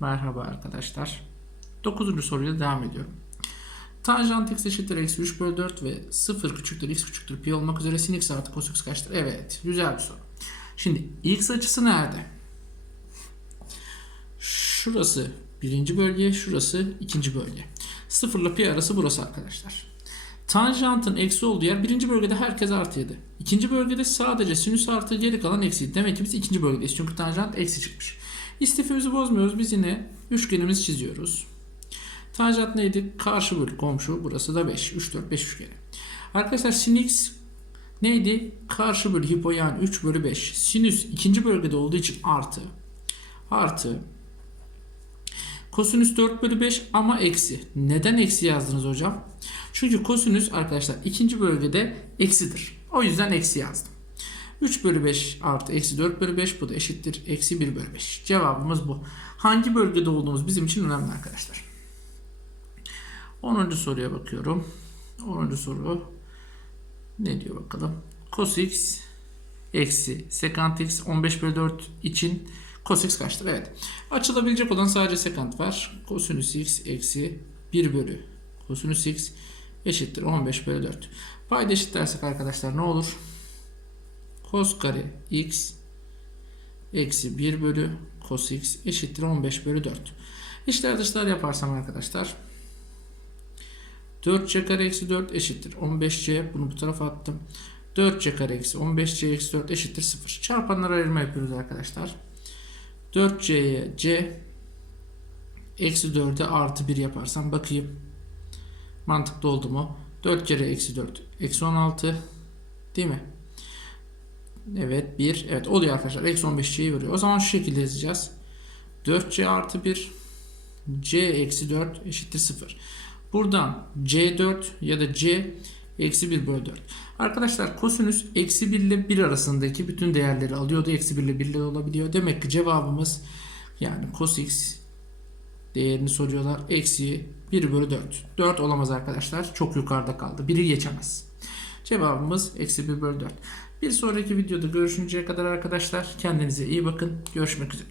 Merhaba arkadaşlar. 9. soruyla devam ediyorum. Tanjant x eşittir eksi 3 bölü 4 ve 0 küçüktür x küçüktür pi olmak üzere sin x artı cos x kaçtır? Evet. Güzel bir soru. Şimdi x açısı nerede? Şurası birinci bölge, şurası ikinci bölge. Sıfırla pi arası burası arkadaşlar. Tanjantın eksi olduğu yer birinci bölgede herkes artı 7. İkinci bölgede sadece sinüs artı geri kalan eksi. Demek ki biz ikinci bölgedeyiz. Çünkü tanjant eksi çıkmış. İstifimizi bozmuyoruz. Biz yine üçgenimizi çiziyoruz. Tanjant neydi? Karşı bölü komşu. Burası da 5. 3, 4, 5 üçgeni. Arkadaşlar sin x neydi? Karşı bölü hipo yani 3 bölü 5. Sinüs ikinci bölgede olduğu için artı. Artı. Kosinüs 4 bölü 5 ama eksi. Neden eksi yazdınız hocam? Çünkü kosinüs arkadaşlar ikinci bölgede eksidir. O yüzden eksi yazdım. 3 bölü 5 artı eksi 4 bölü 5 bu da eşittir. Eksi 1 bölü 5. Cevabımız bu. Hangi bölgede olduğumuz bizim için önemli arkadaşlar. 10. soruya bakıyorum. 10. soru ne diyor bakalım. Cos x eksi sekant x 15 bölü 4 için cos x kaçtır? Evet. Açılabilecek olan sadece sekant var. Kosinüs x eksi 1 bölü kosinüs x eşittir 15 bölü 4. Payda eşitlersek arkadaşlar ne olur? Cos kare x eksi 1 bölü cos x eşittir 15 bölü 4. İşler dışlar yaparsam arkadaşlar 4c kare eksi 4 eşittir 15c bunu bu tarafa attım. 4c kare eksi 15c eksi 4 eşittir 0. Çarpanlara ayırma yapıyoruz arkadaşlar. 4c'ye c eksi 4'e artı 1 yaparsam bakayım. Mantıklı oldu mu? 4 kere eksi 4 eksi 16 değil mi? Evet 1. Evet oluyor arkadaşlar. Eksi 15c'yi veriyor. O zaman şu şekilde yazacağız. 4c artı 1 c eksi 4 eşittir 0. Buradan c4 ya da c eksi 1 bölü 4. Arkadaşlar kosinüs eksi 1 ile 1 arasındaki bütün değerleri alıyordu. Eksi 1 ile 1 ile olabiliyor. Demek ki cevabımız yani cos x değerini soruyorlar. Eksi 1 bölü 4. 4 olamaz arkadaşlar. Çok yukarıda kaldı. 1'i geçemez. Cevabımız eksi 1 bölü 4. Bir sonraki videoda görüşünceye kadar arkadaşlar kendinize iyi bakın. Görüşmek üzere.